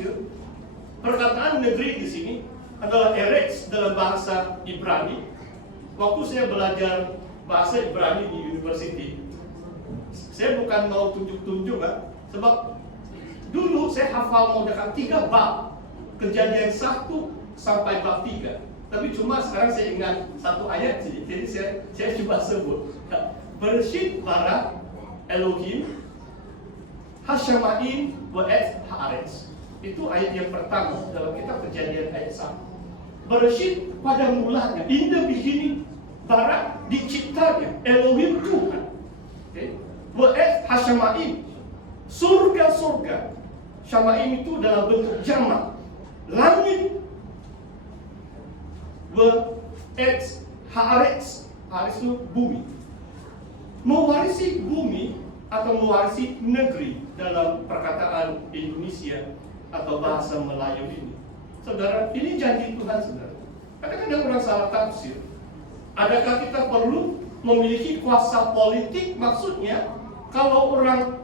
tafsir, perkataan negeri di sini adalah eretz dalam bahasa Ibrani. Waktu saya belajar bahasa Ibrani di university, saya bukan mau tunjuk-tunjuk sebab dulu saya hafal mau dekat 3 bab, Kejadian 1 sampai bab 3. Tapi cuma sekarang saya ingat satu ayat saja, jadi saya coba sebut. Bereshit bara Elohim Hashamaim Wa'et Haaretz. Itu ayat yang pertama dalam kitab Kejadian ayat 1. Bereshit pada mulanya, in the beginning, bara diciptanya Elohim Tuhan. Okay. Wa'et Hashamaim, surga-surga. Shamaim itu dalam bentuk jamak. Langit. Wa'et Haaretz, Haaretz itu bumi. Mewarisi bumi atau mewarisi negeri dalam perkataan Indonesia atau bahasa Melayu ini. Saudara, ini janji Tuhan, saudara. Kadang-kadang orang salah tafsir. Adakah kita perlu memiliki kuasa politik? Maksudnya, kalau orang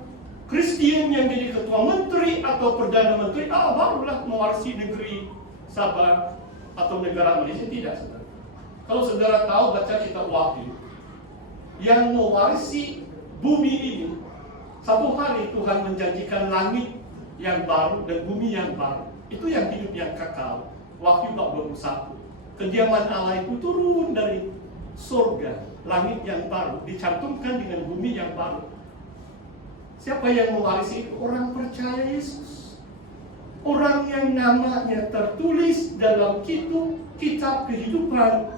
Kristen yang jadi ketua menteri atau perdana menteri, barulah mewarisi negeri Sabah atau negara Malaysia. Tidak, saudara. Kalau saudara tahu baca kitab Wahyu, yang mewarisi bumi ini, satu hari Tuhan menjanjikan langit yang baru dan bumi yang baru. Itu yang hidup yang kekal. Wahyu bab 21. Kediaman Allah itu turun dari surga, langit yang baru dicantumkan dengan bumi yang baru. Siapa yang mewarisi itu? Orang percaya Yesus. Orang yang namanya tertulis dalam kitab kehidupan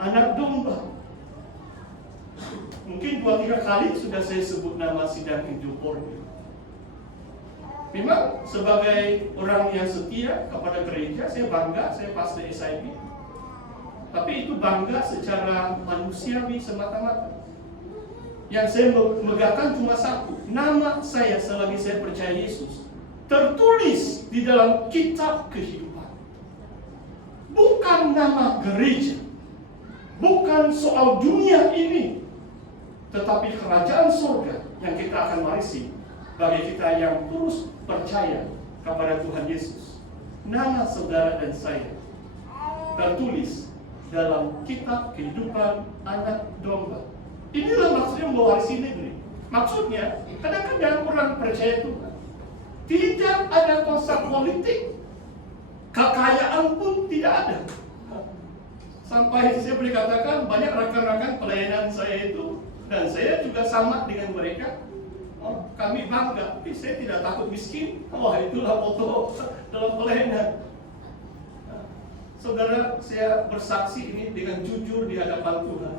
anak domba. Mungkin 2-3 kali sudah saya sebut nama sidang Injil Borneo. Memang sebagai orang yang setia kepada gereja, saya bangga, saya pastor SIB. Tapi itu bangga secara manusiawi semata-mata. Yang saya megahkan cuma satu, nama saya selagi saya percaya Yesus tertulis di dalam kitab kehidupan. Bukan nama gereja, bukan soal dunia ini, tetapi kerajaan surga yang kita akan warisi bagi kita yang terus percaya kepada Tuhan Yesus. Nama saudara dan saya tertulis dalam kitab kehidupan anak domba. Inilah maksudnya mewarisi negeri. Maksudnya, kadang-kadang orang percaya Tuhan tidak ada konsep politik, kekayaan pun tidak ada. Sampai saya boleh katakan banyak rekan-rekan pelayanan saya itu, dan saya juga sama dengan mereka. Kami bangga, saya tidak takut miskin. Itulah foto dalam pelayanan. Saudara, saya bersaksi ini dengan jujur di hadapan Tuhan.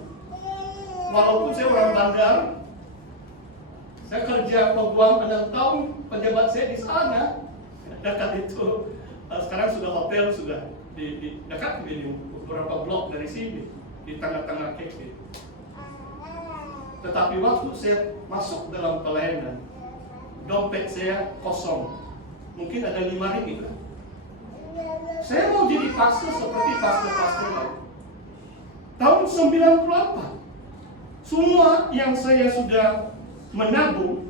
Walaupun saya orang Bandar, saya kerja peguam 6 tahun, pejabat saya di sana, dekat itu. Sekarang sudah hotel, sudah di dekat ini, beberapa blok dari sini, di tengah-tengah KK. Tetapi waktu saya masuk dalam pelayanan, dompet saya kosong. Mungkin ada 5 ringgit. Saya mau jadi pastor seperti pastor-pastor lain. Tahun 98, semua yang saya sudah menabung,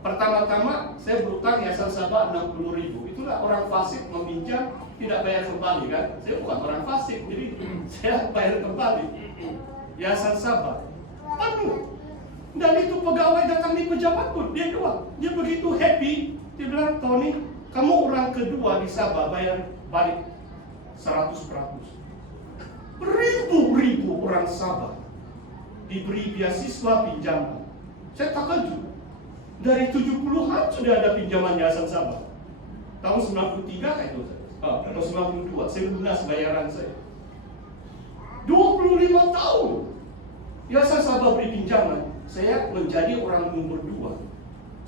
pertama-tama saya berutang Yayasan Sabah 60.000. Itulah orang fasik meminjam tidak bayar kembali kan? Saya bukan orang fasik, jadi saya bayar kembali. Yayasan Sabah penuh. Dan itu pegawai datang di pejabat pun, dia doang. Dia begitu happy, dia bilang, Tony, kamu orang kedua di Sabah bayar balik 100%. Ribu-ribu orang Sabah diberi beasiswa pinjaman. Saya takjub. Dari 70-an sudah ada pinjaman Yayasan Sabah. Tahun 93 kan itu. Atau 92, saya lunas bayaran saya. 25 tahun Yayasan Sabah beri pinjaman. Saya menjadi orang nomor 2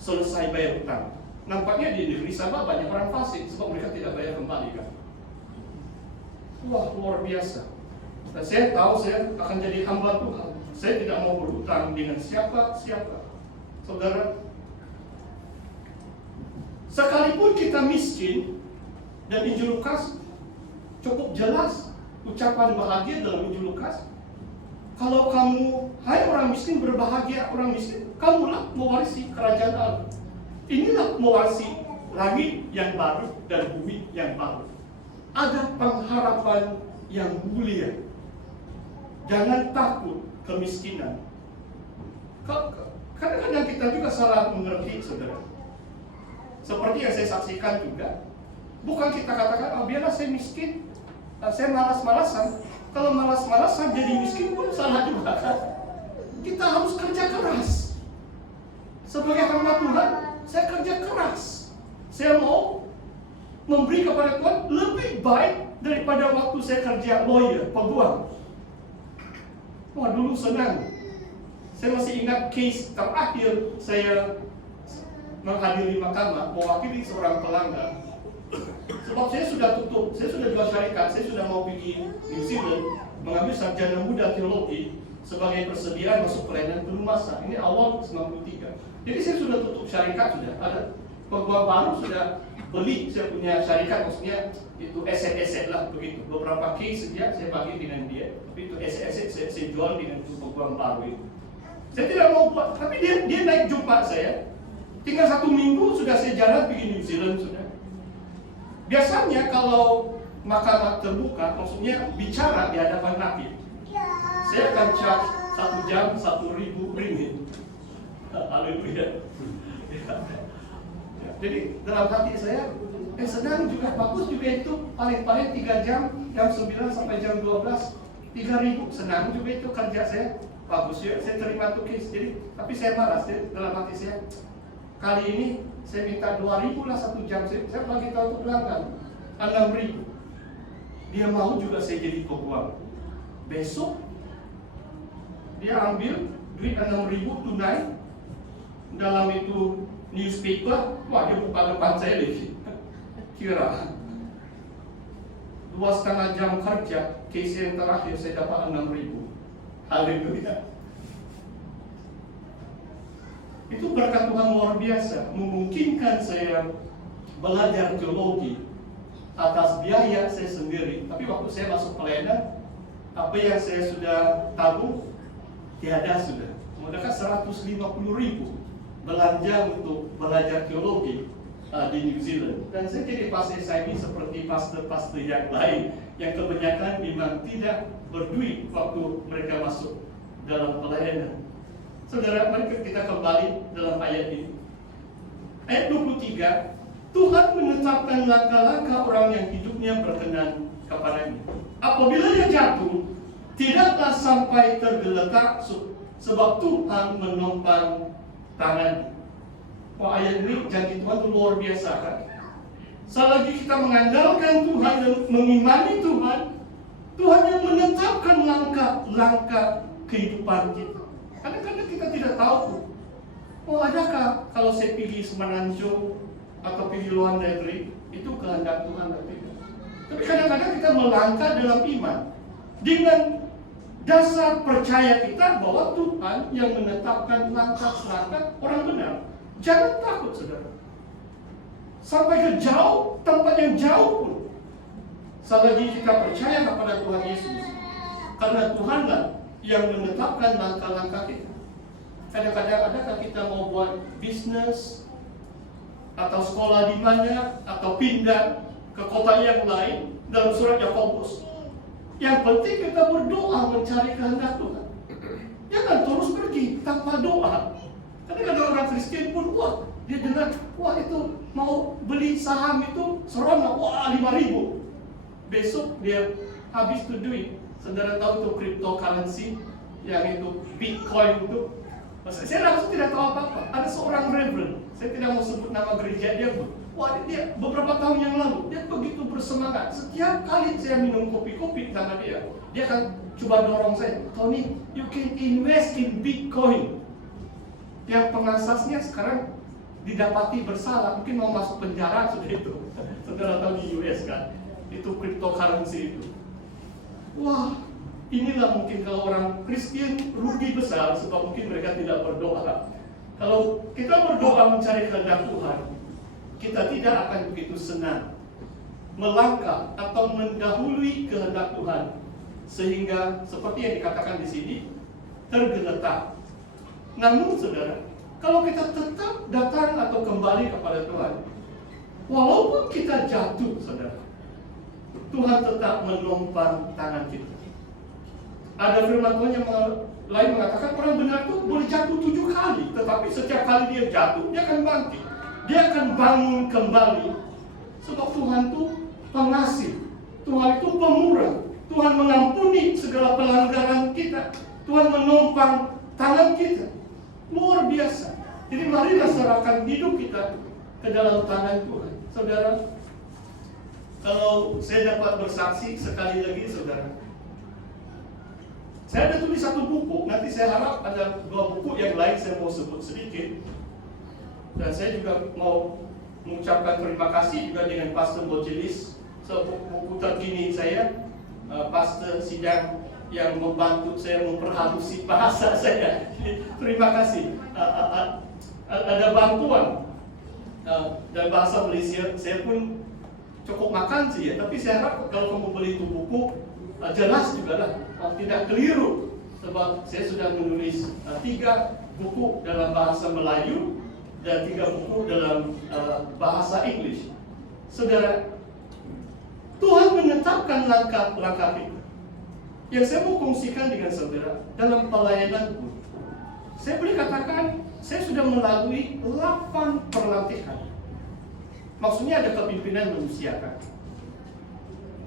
selesai bayar utang. Nampaknya di negeri Sabah banyak orang fasik sebab mereka tidak bayar kembali kan. Wah, luar biasa. Dan saya tahu saya akan jadi hamba Tuhan. Saya tidak mau berutang dengan siapa-siapa. Saudara, sekalipun kita miskin, dan Injil Lukas cukup jelas ucapan bahagia dalam Injil Lukas. Kalau kamu, hai orang miskin, berbahagia orang miskin, kamulah mewarisi kerajaan Allah. Inilah mewarisi langit yang baru dan bumi yang baru. Ada pengharapan yang mulia. Jangan takut kemiskinan. Kadang-kadang kita juga salah mengerti, saudara. Seperti yang saya saksikan juga, bukan kita katakan, oh biarlah saya miskin, saya malas-malasan. Kalau malas-malasan jadi miskin pun salah juga kan? Kita harus kerja keras. Sebagai hamba Tuhan, saya kerja keras. Saya mau memberi kepada Tuhan lebih baik daripada waktu saya kerja lawyer, peguam. Wah, dulu senang. Saya masih ingat case terakhir saya menghadiri mahkamah mewakili seorang pelanggan. Sebab saya sudah tutup, saya sudah jual syarikat, saya sudah mau pergi New Zealand mengambil sarjana muda teologi sebagai persediaan masuk pelayanan belum masa. Ini awal 93. Jadi saya sudah tutup syarikat, sudah ada peguam baru sudah beli saya punya syarikat, maksudnya itu aset-aset lah begitu. Beberapa case saja saya bagi dengan dia, tapi itu aset-aset saya jual dengan peguam baru itu. Saya tidak mau buat, tapi dia naik jumpa saya. Tinggal 1 minggu sudah saya jalan pergi New Zealand sudah. Biasanya kalau mahkamah terbuka, maksudnya bicara di hadapan hakim, saya akan charge 1 jam 1.000 ringgit. Haleluya. Jadi dalam hati saya, senang juga, bagus juga itu. Paling-paling 3 jam, jam 9 sampai jam 12, 3.000. Senang juga itu kerja saya. Bagus ya, saya terima tuh case. Jadi, tapi saya malas ya, dalam hati saya. Kali ini saya minta 2.000 lah 1 jam. Saya bagi tahu untuk pelanggan 6.000. Dia mau juga saya jadi peguam. Besok dia ambil duit 6.000 tunai. Dalam itu newspaper, wah dia buka depan saya lagi. Kira 2,5 jam kerja, case yang terakhir saya dapat 6.000. Haleluya. Itu berkat Tuhan luar biasa, memungkinkan saya belajar teologi atas biaya saya sendiri. Tapi waktu saya masuk pelayanan, apa yang saya sudah tabung tiada sudah. Modalkan 150.000 belanja untuk belajar teologi di New Zealand. Dan saya jadi pastor SIB seperti pastor-pastor yang lain yang kebanyakan memang tidak berduit waktu mereka masuk dalam pelayanan. Saudara, mari kita kembali dalam ayat ini. Ayat 23, Tuhan menetapkan langkah-langkah orang yang hidupnya berkenan kepadanya. Apabila dia jatuh, tidaklah sampai tergeletak sebab Tuhan menopang tangan. Wah, ayat ini janji Tuhan itu luar biasa kan? Selagi kita mengandalkan Tuhan dan mengimani Tuhan, Tuhan yang menetapkan langkah-langkah kehidupan kita. Kadang-kadang kita tidak tahu. Oh, adakah kalau saya pilih Semenanjung atau pilih luar negeri itu kehendak Tuhan atau tidak? Tapi kadang-kadang kita melangkah dalam iman dengan dasar percaya kita bahwa Tuhan yang menetapkan langkah-langkah orang benar. Jangan takut, saudara. Sampai ke jauh, tempat yang jauh pun, selagi kita percaya kepada Tuhan Yesus, karena Tuhanlah yang menetapkan langkah-langkah kita. Kadang-kadang adakah kita mau buat bisnis atau sekolah di mana atau pindah ke kota yang lain dalam surat Yakobus. Yang penting kita berdoa mencari kehendak Tuhan. Jangan terus pergi tanpa doa. Kadang-kadang orang Kristen pun, wah dia dengar, wah itu mau beli saham itu seronok, wah 5.000. Besok dia habis tuh duit. Saudara tahu tuh cryptocurrency yang itu Bitcoin itu. Saya langsung tidak tahu apa-apa. Ada seorang reverend, saya tidak mau sebut nama gereja dia pun. Wah dia beberapa tahun yang lalu dia begitu bersemangat. Setiap kali saya minum kopi-kopi sama dia akan coba dorong saya, Tony, you can invest in Bitcoin. Yang pengasasnya sekarang didapati bersalah, mungkin mau masuk penjara sudah itu. Saudara tahu di US kan, itu cryptocurrency itu. Wah, inilah mungkin kalau orang Kristen rugi besar sebab mungkin mereka tidak berdoa. Kalau kita berdoa mencari kehendak Tuhan, kita tidak akan begitu senang melangkah atau mendahului kehendak Tuhan, sehingga seperti yang dikatakan di sini tergeletak. Namun saudara, kalau kita tetap datang atau kembali kepada Tuhan, Walaupun kita jatuh, saudara, Tuhan tetap menumpang tangan kita. Ada firman Tuhan yang lain mengatakan orang benar itu boleh jatuh 7 kali, tetapi setiap kali dia jatuh, dia akan bangkit. Dia akan bangun kembali. Sebab Tuhan itu pengasih, Tuhan itu pemurah, Tuhan mengampuni segala pelanggaran kita, Tuhan menumpang tangan kita. Luar biasa. Jadi marilah serahkan hidup kita ke dalam tangan Tuhan. Saudara, kalau saya dapat bersaksi sekali lagi, saudara, saya ada tulis satu buku, nanti saya harap ada 2 buku yang lain saya mau sebut sedikit. Dan saya juga mau mengucapkan terima kasih juga dengan Pastor Bojelis, buku terkini saya, Pastor Sidang yang membantu saya memperhalusi bahasa saya. Terima kasih. Ada bantuan dan bahasa Malaysia, saya pun cukup makan sih ya, tapi saya harap kalau kamu beli itu buku jelas juga lah, tidak keliru, sebab saya sudah menulis 3 buku dalam bahasa Melayu dan 3 buku dalam bahasa Inggris. Saudara, Tuhan menetapkan langkah-langkah kita. Yang saya mau kongsikan dengan saudara dalam pelayanan pun, saya boleh katakan saya sudah melalui 8 perlantikan. Maksudnya ada kepimpinan manusia kan,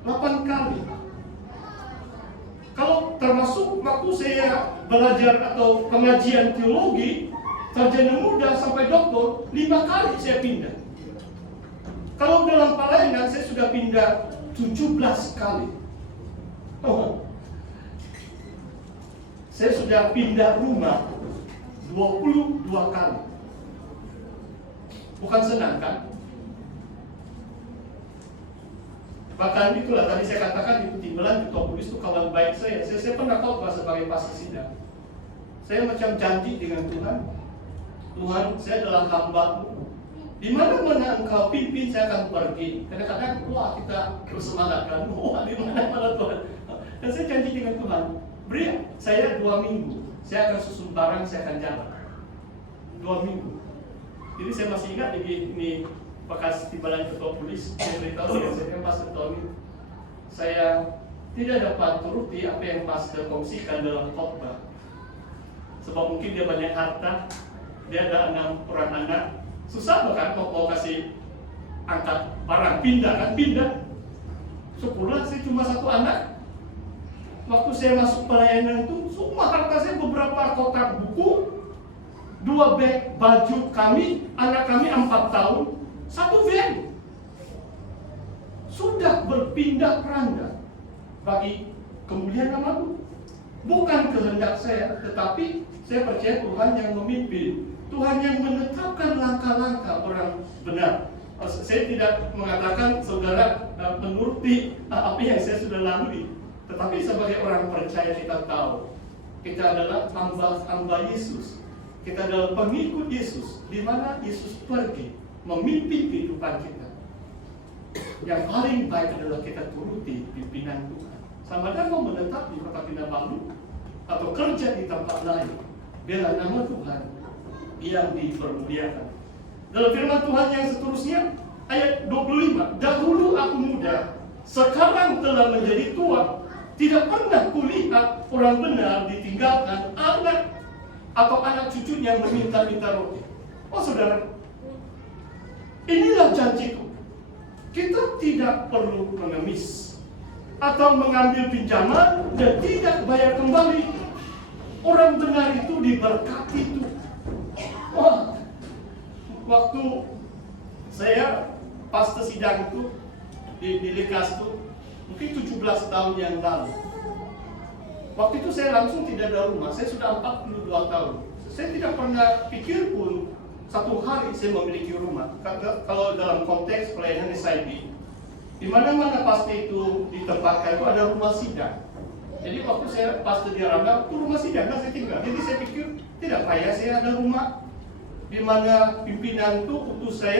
8 kali. Kalau termasuk waktu saya belajar atau pengajian teologi, sarjana muda sampai doktor, 5 kali saya pindah. Kalau dalam pelayanan saya sudah pindah 17 kali. Saya sudah pindah rumah 22 kali. Bukan senang kan? Bahkan itulah tadi saya katakan di Timbalan, Ketua Polis itu kawan baik saya. Saya pernah khotbah sebagai pastor sidang. Saya macam janji dengan Tuhan, Tuhan, saya adalah hamba-Mu. Di mana-mana Engkau pimpin, saya akan pergi. Kadang-kadang, wah kita bersemangat kan, wah di mana-mana Tuhan. Dan saya janji dengan Tuhan, beri saya 2 minggu, saya akan susun barang, saya akan jalan. 2 minggu. Jadi saya masih ingat ini bekas Timbalan Ketua Polis, saya beritahu dengan saya, Pastor Tony, saya tidak dapat turuti apa yang Pastor kongsikan dalam khotbah. Sebab mungkin dia banyak harta, dia ada 6 orang anak, susah bahkan kalau kasih angkat barang, pindah kan, pindah. Syukurlah saya cuma 1 anak. Waktu saya masuk pelayanan itu, semua harta saya beberapa kotak buku, 2 beg baju kami, anak kami 4 tahun, 1 van. Sudah berpindah keranda bagi kemuliaan nama-Mu. Bukan kehendak saya, tetapi saya percaya Tuhan yang memimpin, Tuhan yang menetapkan langkah-langkah orang benar. Saya tidak mengatakan saudara menuruti apa yang saya sudah lalui, tetapi sebagai orang percaya kita tahu kita adalah hamba Yesus. Kita adalah pengikut Yesus, di mana Yesus pergi memimpin kehidupan kita. Yang paling baik adalah kita turuti pimpinan Tuhan. Sama ada mau menetap di Kota Kinabalu atau kerja di tempat lain, biarlah nama Tuhan yang dipermuliakan. Dalam firman Tuhan yang seterusnya, ayat 25, dahulu aku muda, sekarang telah menjadi tua, tidak pernah kulihat orang benar ditinggalkan anak atau anak cucunya meminta-minta roti. Oh saudara, inilah janjiku. Kita tidak perlu mengemis atau mengambil pinjaman dan tidak bayar kembali. Orang benar itu diberkati itu. Wah, waktu saya pastor sidang itu di Lekas itu mungkin 17 tahun yang lalu. Waktu itu saya langsung tidak ada rumah. Saya sudah 42 tahun. Saya tidak pernah pikir pun satu hari saya memiliki rumah. Kalau dalam konteks pelayanan SIB, di mana-mana pasti itu ditempatkan itu ada rumah sidang. Jadi waktu saya pastor di Arambang, itu rumah sidang saya tinggal. Jadi saya pikir tidak payah saya ada rumah di mana pimpinan itu utus saya